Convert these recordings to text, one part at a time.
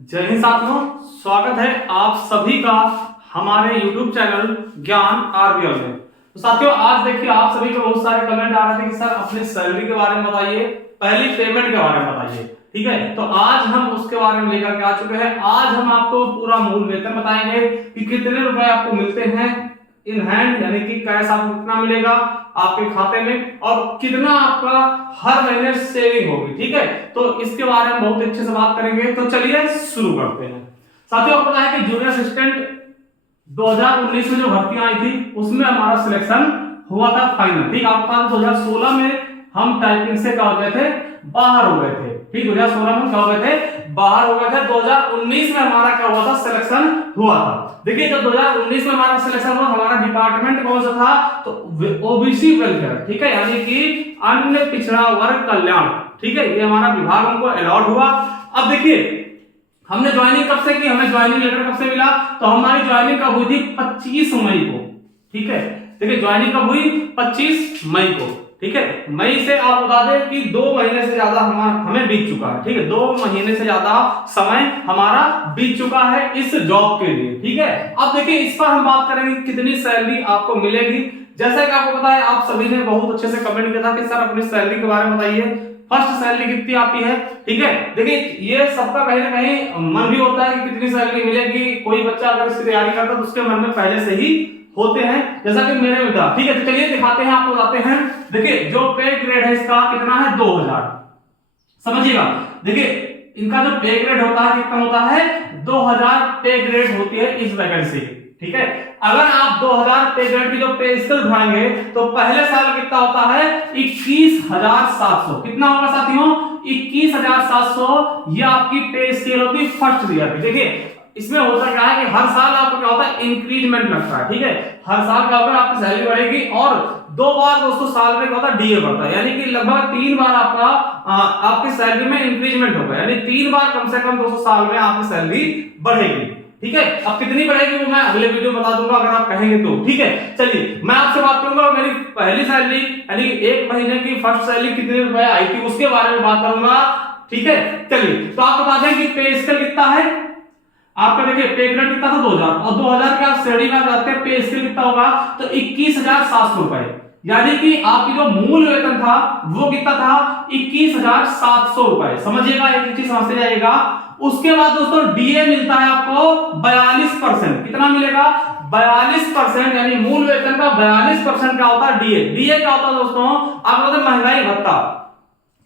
जय हिंद साथियों, स्वागत है आप सभी का हमारे YouTube चैनल ज्ञान आरबीएल में। तो साथियों, आज देखिए आप सभी को बहुत सारे कमेंट आ रहे थे कि सर अपने सैलरी के बारे में बताइए, पहली पेमेंट के बारे में बताइए। ठीक है, तो आज हम उसके बारे में लेकर के आ चुके हैं। आज हम आपको पूरा मूल वेतन बताएंगे कि कितने रुपए आपको मिलते हैं इन हैंड, यानी कि कैश आपको कितना मिलेगा आपके खाते में और कितना आपका हर महीने सेविंग होगी। ठीक है, तो इसके बारे में बहुत अच्छे से बात करेंगे। तो चलिए शुरू करते हैं। साथियों, आपको पता है कि जूनियर असिस्टेंट 2019 में जो भर्तियां आई थी उसमें हमारा सिलेक्शन हुआ था फाइनल। ठीक, आपको पता 2016 में हम टाइपिंग से क्या हो गए थे, बाहर हो गए थे। ठीक, 2016 में क्या हो गए थे, बाहर हो गए थे। 2019 में हमारा क्या हुआ था, सिलेक्शन हुआ था। देखिए, जब 2019 में हमारा सिलेक्शन हुआ, हमारा डिपार्टमेंट कौन सा था, तो ओबीसी वेलफेयर। ठीक है, यानी कि अन्य पिछड़ा वर्ग कल्याण। ठीक है, ये हमारा विभाग हमको अलॉट हुआ। अब देखिए, हमने ज्वाइनिंग कब से की, हमें ज्वाइनिंग लेटर कब से मिला, तो हमारी ज्वाइनिंग कब हुई थी, 25 मई को। ठीक है, देखिए ज्वाइनिंग कब हुई, 25 मई को। ठीक है, मई से आप बता दें कि 2 महीने से ज्यादा हमें बीत चुका है। ठीक है, 2 महीने से ज्यादा समय हमारा बीत चुका है इस जॉब के लिए। ठीक है, अब देखिए इस पर हम बात करेंगे कितनी सैलरी आपको मिलेगी। जैसा कि आपको पता है, आप सभी ने बहुत अच्छे से कमेंट किया था कि सर अपनी सैलरी के बारे में बताइए, फर्स्ट सैलरी कितनी आती है। ठीक है, देखिए ये सबका कहीं ना कहीं मन भी होता है कि कितनी सैलरी मिलेगी। कोई बच्चा अगर इसकी तैयारी करता है तो उसके मन में पहले से ही होते हैं, जैसा कि मेरे में था। ठीक है, तो चलिए दिखाते हैं, आपको बताते हैं। देखिए जो पे ग्रेड है इसका कितना है, 2000। समझिएगा, देखिए इनका जो पे ग्रेड होता है कितना होता है, 2000 पे ग्रेड होती है इस वैकेंसी की। ठीक है, अगर आप 2000 पे ग्रेड की जो पे स्केल उठाएंगे तो पहले साल कितना होता है, 21,700। कितना होगा साथियों, 21,700। ये आपकी पे स्केल होती है फर्स्ट ईयर की। देखिए इसमें होता क्या है कि हर साल आपको क्या होता है, इंक्रीजमेंट लगता है। ठीक है, हर साल क्या होगा, आपकी सैलरी बढ़ेगी और 2 बार दोस्तों साल में क्या होता है, डीए बढ़ता है। यानी कि लगभग 3 बार आपका आपकी सैलरी में इंक्रीजमेंट होगा। यानी 3 बार कम से कम 200 साल में आपकी सैलरी बढ़ेगी। ठीक है, अब कितनी बढ़ेगी वो मैं अगले वीडियो में बता दूंगा अगर आप कहेंगे तो। ठीक है, चलिए मैं आपसे बात करूंगा मेरी पहली सैलरी यानी 1 महीने की फर्स्ट सैलरी कितने रुपए आई थी उसके बारे में बात करूंगा। ठीक है, चलिए तो आप बता दें कि पे स्केल कितना है आपका। देखिए पे ग्रेड कितना था, 2000, और 2000 का श्रेणी में जाते हैं, पे स्केल कितना होगा, तो 21,700 रुपए। यानी कि आपकी जो मूल वेतन था वो कितना था, 21,700 रुपए। समझिएगा, एक चीज समझते जाइएगा। उसके बाद दोस्तों डीए मिलता है आपको 42%। कितना मिलेगा, 42%। यानी मूल वेतन का 42% क्या होता है, डीए। डीए क्या होता है दोस्तों, आपको पता है महंगाई भत्ता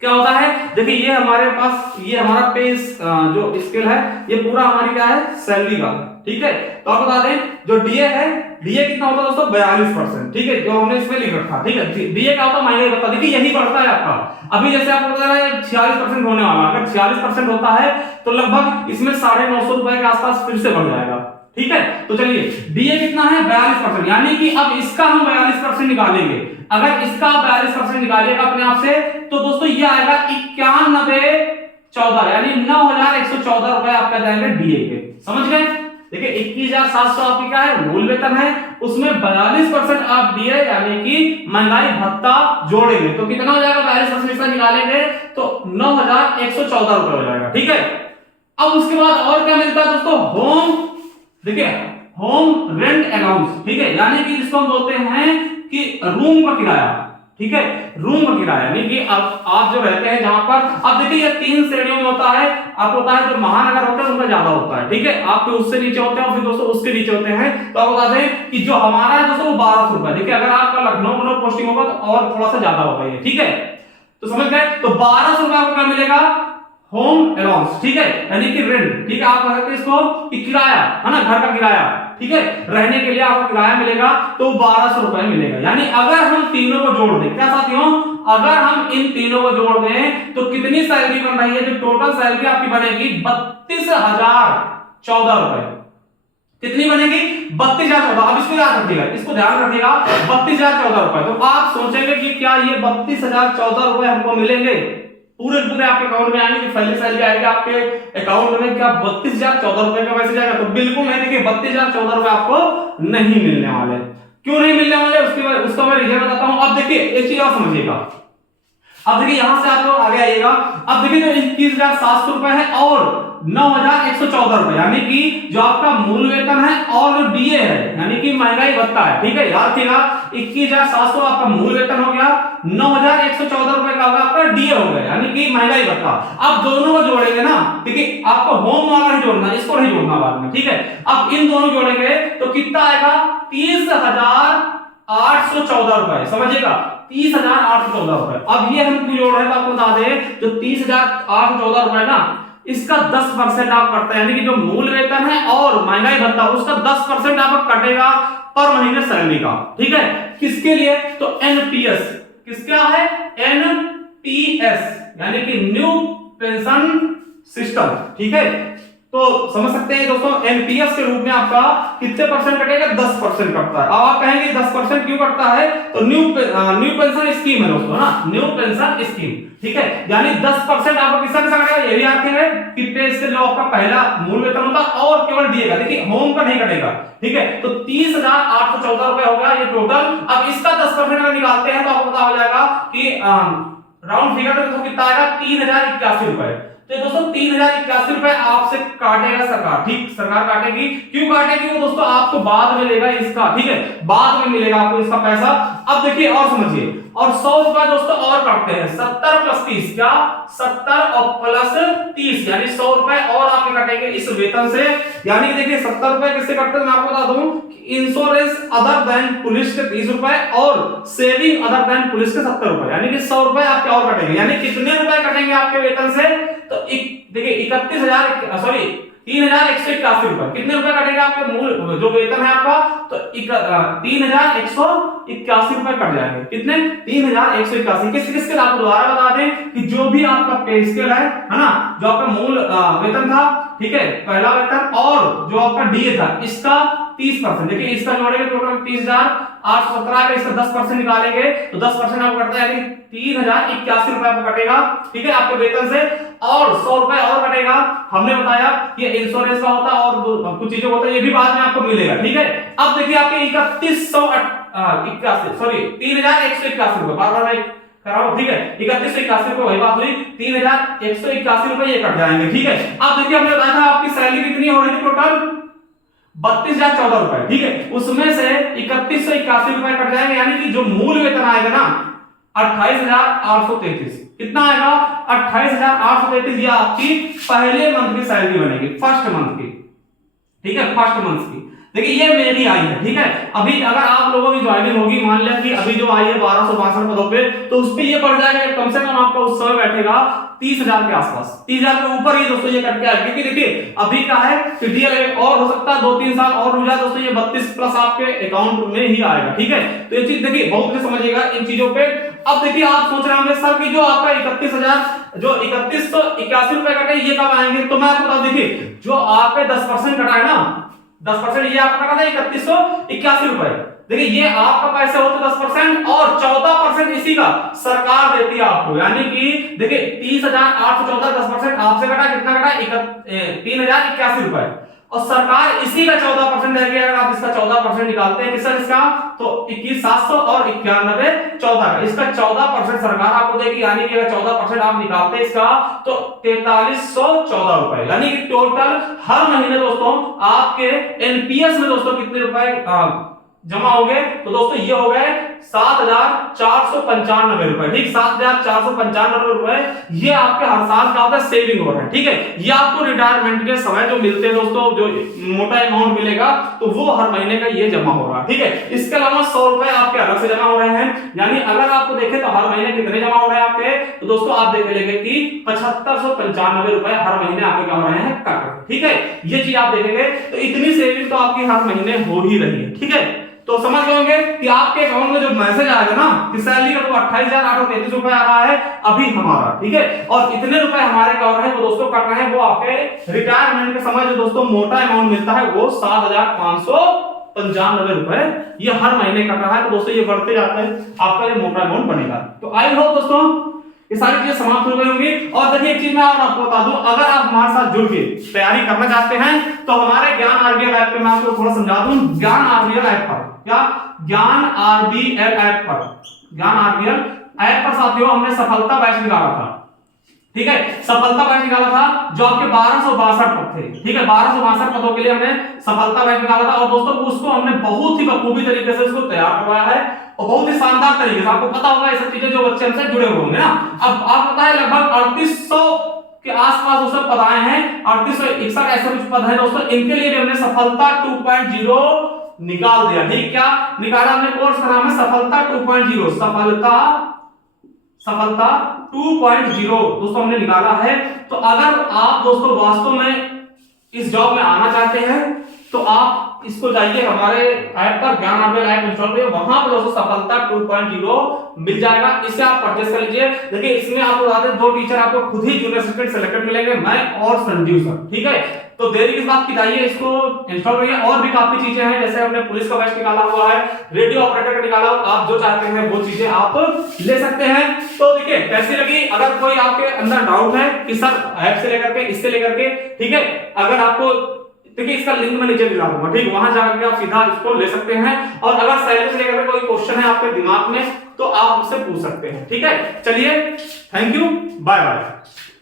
क्या होता है। देखिए ये हमारे पास, ये हमारा पे जो स्केल है, ये पूरा हमारी क्या है, सैलरी का। ठीक है, तो आप बता दें जो डीए है, डीए कितना होता है दोस्तों, 42%। ठीक है, जो हमने इसमें लिख रखा। ठीक है, डीए क्या होता है, महंगाई भत्ता। देखिए यही बढ़ता है आपका। अभी जैसे आपको पता है 46% होने वाला, अगर 46% होता है तो लगभग इसमें 950 रुपए के आसपास फिर से बढ़ जाएगा। ठीक है, तो चलिए डीए कितना है, 42%। यानी कि अब इसका हम 42% निकालेंगे। अगर इसका 42% निकालिएगा अपने आप से तो दोस्तों ये आएगा 91,14, यानी 9,114 रुपए आपका जाएंगे डीए के। समझ गए, देखिए 21,700 आपकी क्या है, मूल वेतन है, उसमें 42% आप डीए यानी कि महंगाई भत्ता जोड़ेंगे तो कितना हो जाएगा, 42% इसका निकालेंगे तो 9,114 रुपए हो जाएगा। ठीक है, अब उसके बाद और क्या मिलता है दोस्तों, होम, देखिए होम रेंट अलाउंस। ठीक है, यानी कि जिसको हम बोलते हैं कि रूम का किराया। ठीक है, रूम का किराया यानी कि आप जो रहते हैं जहां पर, अब देखिए ये 3 श्रेणियों में होता है। आपको पता है जो महानगर होते हैं उनका ज्यादा होता है। ठीक है, आपके उससे नीचे होते हैं और फिर दोस्तों उसके नीचे होते हैं। तो आप बता दें कि जो हमारा है दोस्तों वो 1200 रुपए। देखिए अगर आपका लखनऊ में पोस्टिंग होगा तो और थोड़ा सा ज्यादा होगा ये। ठीक है, तो समझ गए, तो 1200 रुपए आपको क्या मिलेगा, होम अलाउंस। ठीक है, यानी कि रेंट। ठीक है, आप कह सकते हैं इसको कि किराया है ना, घर का किराया। ठीक है, रहने के लिए आपको किराया मिलेगा तो 1200 रुपए मिलेगा। यानी अगर हम तीनों को जोड़ दें, क्या साथियों, अगर हम इन तीनों को जोड़ दें तो कितनी सैलरी बन रही है, जो टोटल सैलरी आपकी बनेगी 32,014 रुपए। कितनी बनेगी, 32,014। अब इसको याद रखिएगा, इसको ध्यान रखिएगा, 32,014 रुपए। तो आप सोचेंगे कि क्या ये 32,014 रुपए हमको मिलेंगे, पूरे पूरे आपके अकाउंट में आएंगे, पहले सैलरी आएगी आपके अकाउंट में, क्या 32,014 रुपए का मैसेज आएगा, तो बिल्कुल नहीं। देखिए 32,014 रुपए आपको नहीं मिलने वाले। क्यों नहीं मिलने वाले, उसका मैं रीजन बताता हूं। अब देखिए एक चीज और समझिएगा, अब देखिए यहां से आप लोग आगे आइएगा। अब देखिए जो 21,700 रुपए है और 9,114 रुपए, यानी कि जो आपका मूल वेतन है और जो डीए है यानी कि महंगाई भत्ता है, ठीक है, याद रखिएगा 21,700 आपका मूल वेतन हो गया, 9,114 रुपए का होगा आपका डीए हो गया यानी कि महंगाई भत्ता। अब दोनों को जोड़ेंगे ना, ठीक है, आपको होम वाला नहीं जोड़ना, इसको नहीं जोड़ना बाद में, ठीक है। अब इन दोनों जोड़ेंगे तो कितना आएगा, 30,814 रुपए, समझिएगा 30,814 रुपए। अब ये हम जोड़ रहे हैं तो आपको बता दें जो 30,814 रुपए ना, इसका 10% आप करते हैं, यानी कि जो मूल वेतन है और महंगाई भत्ता उसका 10% आपका कटेगा पर महीने सैलरी का, ठीक है। किसके लिए, तो एनपीएस, किसका है, एनपीएस यानी कि न्यू पेंशन सिस्टम, ठीक है। तो समझ सकते हैं दोस्तों एनपीएस के रूप में आपका कितने परसेंट कटेगा, 10% कटता है। अब आप कहेंगे 10% क्यों कटता है, तो न्यू पेंशन स्कीम है दोस्तों ना, न्यू पेंशन स्कीम, ठीक है, यानी 10% आपको किसका कटेगा, ये भी आप कह रहे हैं कि पे से जो आपका पहला मूल वेतन होता और केवल डीए का, देखिए होम का नहीं कटेगा, ठीक है। तो 30,814 रुपए हो गया ये टोटल। अब इसका 10% अगर निकालते हैं तो आपको पता हो जाएगा कि राउंड फिगर तो कितना आएगा, 3,081 रुपए। तो दोस्तों 3,081 रुपए आपसे काटेगा सरकार, ठीक, सरकार काटेगी। क्यों काटेगी वो दोस्तों आपको बाद में मिलेगा इसका, ठीक है, बाद में मिलेगा आपको इसका पैसा। अब देखिए और समझिए, और 100 रुपए दोस्तों और काटते हैं, 70 प्लस 30, क्या 70 और प्लस 30 यानी 100 रुपए और आपके कटेंगे इस वेतन से। यानी कि देखिए 70 रुपए किससे कटते हैं मैं आपको बता दूं, इंश्योरेंस अदर देन पुलिस के 30 रुपए और सेविंग अदर देन पुलिस के 70 रुपए, यानी कि 100 रुपए आपके और कटेंगे। यानी कितने रुपए कटेंगे आपके वेतन से, तो देखिए 31,000 सॉरी 3,181 रुपए, कितने रुपए कटेगा आपके मूल जो वेतन है आपका, तो 3,181 रुपए कट जाएंगे, कितने 3,181। किस किसके आपको दोबारा बता दें कि जो भी आपका पे स्केल है ना, जो आपका मूल वेतन था, ठीक है, पहला वेतन और जो आपका डीए था इसका 30%, देखिए इसका जोड़ेंगे टोटल 30,817 का, इसका 10% निकालेंगे तो 10% आपको कटता है, यानी 3,081 रुपए आपको कटेगा, ठीक है, आपके वेतन से। और 100 रुपए और कटेगा, हमने बताया ये इंश्योरेंस का होता है और कुछ चीजों होता है, ये भी बाद में आपको मिलेगा, ठीक है। अब देखिए आपके 3181 सॉरी 3,181 रुपए, बार बार भाई कराओ, ठीक है, 3181 रुपए वही बात हुई, 3,181 रुपए ये कट जाएंगे, ठीक है। अब देखिए हमने बताया था आपकी सैलरी कितनी हो रही थी टोटल 32,014 रुपए, ठीक है, उसमें से 3181 रुपए कट जाएंगे, यानी कि जो मूल वेतन आएगा ना 28,833, कितना आएगा 28,833, ये आपकी पहले मंथ की सैलरी बनेगी, फर्स्ट मंथ की, ठीक है, फर्स्ट मंथ की। देखिए ये मेरी आई है, ठीक है। अभी अगर आप लोगों की ज्वाइनिंग होगी, मान लिया कि अभी जो आई है 1262 पदों पे, तो उस पे ये बढ़ जाएगा कम से कम आपका उस समय बैठेगा 30,000 के आसपास, 30,000 के ऊपर ही दोस्तों ये कट के आएगा, क्योंकि देखिए अभी क्या है कि डीएल और हो सकता है 2-3 साल और रुक जाए दोस्तों, ये 32 प्लस आपके अकाउंट में ही आएगा, ठीक है। तो ये चीज देखिए बहुत से समझिएगा इन चीजों पे। अब देखिए आप सोच रहे होंगे सर कि जो आपका 31,000 जो 3181 रुपए कटे ये कब आएंगे, तो मैं आपको बता, देखिए जो आपके 10% कटा है ना, 10% ये आपका कटा है 3181 रुपए, देखिए ये आपका पैसे होते 10% और 14% इसी का सरकार देती है आपको, यानी कि देखिए 30,814 10% आपसे कटा, कितना कटा 3,081 रुपए, और सरकार इसी का 14% देगी। अगर आप इसका 14% निकालते हैं किसका इसका, तो 21,700 और 91 14 का, इसका 14% सरकार आपको देगी, यानी कि अगर 14% आप निकालते हैं इसका तो 4314 रुपए, यानी कि टोटल हर महीने दोस्तों आपके एनपीएस में दोस्तों कितने रुपए जमा हो गए, तो दोस्तों ये हो गए 7,495 रुपए, ठीक, 7,495 रुपए ये आपके हर साल का होता है सेविंग हो रहा है, ठीक है। ये आपको रिटायरमेंट के समय जो मिलते हैं दोस्तों, जो मोटा अमाउंट मिलेगा तो वो हर महीने का ये जमा हो रहा है, ठीक है। इसके अलावा 100 रुपए आपके अलग से जमा हो रहे हैं, यानी अगर आपको देखें तो हर महीने कितने जमा हो रहे हैं आपके, तो दोस्तों आप देख लेंगे कि 7,595 रुपए हर महीने आपके क्या हो रहे हैं कट, ठीक है। ये चीज आप देखेंगे तो इतनी सेविंग तो आपकी हर महीने हो ही रही है, ठीक है। तो समझ गए होंगे कि आपके अकाउंट में जो मैसेज आएगा ना कि सैलरी का तो 28,833 रुपए आ रहा है अभी हमारा, ठीक है, और इतने रुपए हमारे क्या हो रहे हैं वो दोस्तों कट रहे हैं, वो आपके रिटायरमेंट के समय जो दोस्तों मोटा अमाउंट मिलता है वो 7,595 रुपए ये हर महीने कट रहा है। तो दोस्तों ये बढ़ते जाता है, आपका ये मोटा अमाउंट बनेगा। तो आई होप दोस्तों ये सारी चीजें समाप्त हो गई होंगी। और देखिए एक चीज मैं और आपको बता दूं, अगर आप हमारे साथ जुड़ के तैयारी करना चाहते हैं तो हमारे ज्ञान आरबीएल ऐप पे मैं आपको थोड़ा समझा दूं। ज्ञान आरबीएल ऐप पर क्या, ज्ञान आरबीएल ऐप पर, ज्ञान आरबीएल ऐप पर साथियों हमने सफलता बैच निकाला था, ठीक है, सफलता बैच निकाला था जो आपके 1262 पद थे, ठीक है, 1262 पदों के लिए हमने सफलता बैच निकाला था और दोस्तों उसको हमने बहुत ही बखूबी तरीके से उसको तैयार करवाया है और बहुत ही शानदार तरीके से। आपको पता होगा ये सब चीजें जो बच्चे हमसे जुड़े हुए होंगे ना। अब आप पता है लगभग 3800 के आसपास दोस्तों पद आए हैं, 3861 ऐसे कुछ पद हैं दोस्तों, इनके लिए भी हमने सफलता 2.0 निकाल दिया। ठीक, क्या निकाला हमने? कोर्स का नाम है सफलता 2.0, सफलता 2.0 दोस्तों हमने निकाला है। तो अगर आप दोस्तों वास्तव में इस जॉब में आना चाहते हैं तो आप इसको जाइए हमारे ऐप पर, ज्ञान आरबीएल ऐप इंस्टॉल करिए, वहां पर दोस्तों सफलता 2.0 मिल जाएगा, इसे आप परचेस कर लीजिए। देखिए इसमें आपको बता दें 2 टीचर आपको खुद ही जूनियर असिस्टेंट सेलेक्टेड मिलेंगे, मैं और संजीव सर, ठीक है। तो देरी किस बात की, जाइए इसको इंस्टॉल करिए। और भी काफी चीजें हैं, जैसे हमने पुलिस का बैच निकाला हुआ है, रेडियो ऑपरेटर का निकाला हुआ, आप जो चाहते हैं वो चीजें आप ले सकते हैं। तो देखिए कैसी लगी, अगर कोई आपके अंदर डाउट है कि सर ऐप से लेकर के इससे लेकर के, ठीक है, अगर आपको देखिए इसका लिंक मैं नीचे दिला दूंगा, ठीक, वहां जाकर के आप सीधा इसको ले सकते हैं। और अगर सैलरी से लेकर के कोई क्वेश्चन है आपके दिमाग में तो आप मुझसे पूछ सकते हैं, ठीक है। चलिए, थैंक यू, बाय बाय।